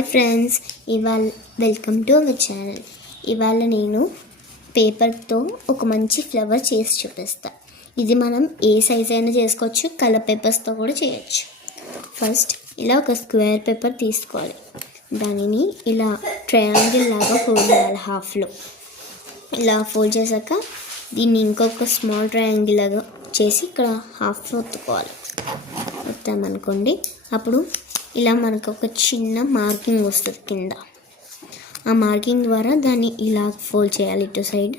Hi friends, welcome to our channel. ఇవాళ నేను పేపర్తో ఒక మంచి ఫ్లవర్ చేసి చూపిస్తాను. ఇది మనం ఏ సైజ్ అయినా చేసుకోవచ్చు, కలర్ పేపర్స్తో కూడా చేయొచ్చు. ఫస్ట్ ఇలా ఒక స్క్వేర్ పేపర్ తీసుకోవాలి. దానిని ఇలా ట్రయాంగిల్ లాగా ఫోల్డ్ చేయాలి. హాఫ్లో ఇలా ఫోల్డ్ చేశాక దీన్ని ఇంకొక స్మాల్ ట్రయాంగిల్ లాగా చేసి ఇక్కడ హాఫ్ ఒత్తుకోవాలి. ఒత్తామనుకోండి, అప్పుడు ఇలా మనకు ఒక చిన్న మార్కింగ్ వస్తుంది కింద. ఆ మార్కింగ్ ద్వారా దాన్ని ఇలా ఫోల్డ్ చేయాలి. ఇటు సైడ్,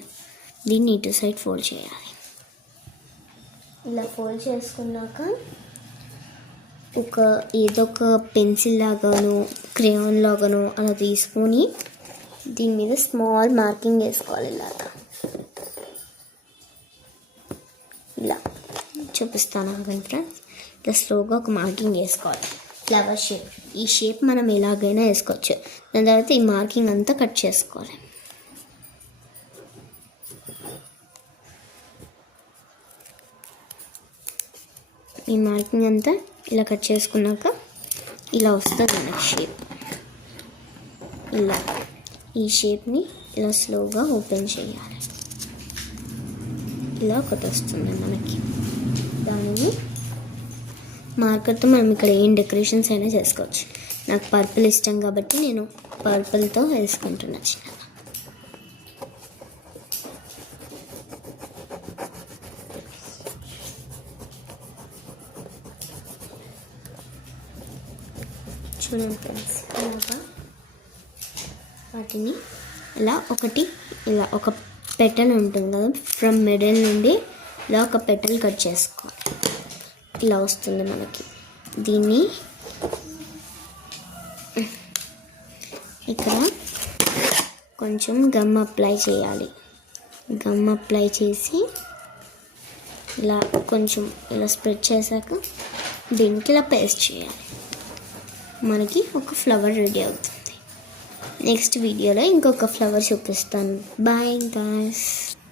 దీన్ని ఇటు సైడ్ ఫోల్డ్ చేయాలి. ఇలా ఫోల్డ్ చేసుకున్నాక ఏదో ఒక పెన్సిల్ లాగానో క్రేయాన్ లాగానో అలా తీసుకొని దీని మీద స్మాల్ మార్కింగ్ వేసుకోవాలి. ఇలా చూపిస్తాను ఫ్రెండ్స్. ఇలా స్లోగా ఒక మార్కింగ్ వేసుకోవాలి. ఫ్లవర్ షేప్, ఈ షేప్ మనం ఎలాగైనా వేసుకోవచ్చు. దాని తర్వాత ఈ మార్కింగ్ అంతా కట్ చేసుకోవాలి. ఈ మార్కింగ్ అంతా ఇలా కట్ చేసుకున్నాక ఇలా వస్తుంది మనకి షేప్. ఇలా ఈ షేప్ని ఇలా స్లోగా ఓపెన్ చేయాలి. ఇలా ఒకటి వస్తుంది మనకి. దానిని మార్కర్తో మనం ఇక్కడ ఏం డెకరేషన్స్ అయినా చేసుకోవచ్చు. నాకు పర్పుల్ ఇష్టం కాబట్టి నేను పర్పుల్తో వేసుకుంటున్నా చిన్నగా. చూడండి ఫ్రెండ్స్, ఇలాగా వాటిని ఇలా ఇలా ఒక పెటల్ ఉంటుంది కదా, ఫ్రమ్ మిడిల్ నుండి ఇలా ఒక పెటల్ కట్ చేసుకోవాలి. ఇలా వస్తుంది మనకి. దీన్ని ఇక్కడ కొంచెం గమ్ అప్లై చేయాలి. గమ్ అప్లై చేసి ఇలా కొంచెం ఇలా స్ప్రెడ్ చేశాక దీనికి ఇలా పేస్ట్ చేయాలి. మనకి ఒక ఫ్లవర్ రెడీ అవుతుంది. నెక్స్ట్ వీడియోలో ఇంకొక ఫ్లవర్ చూపిస్తాను. Bye guys.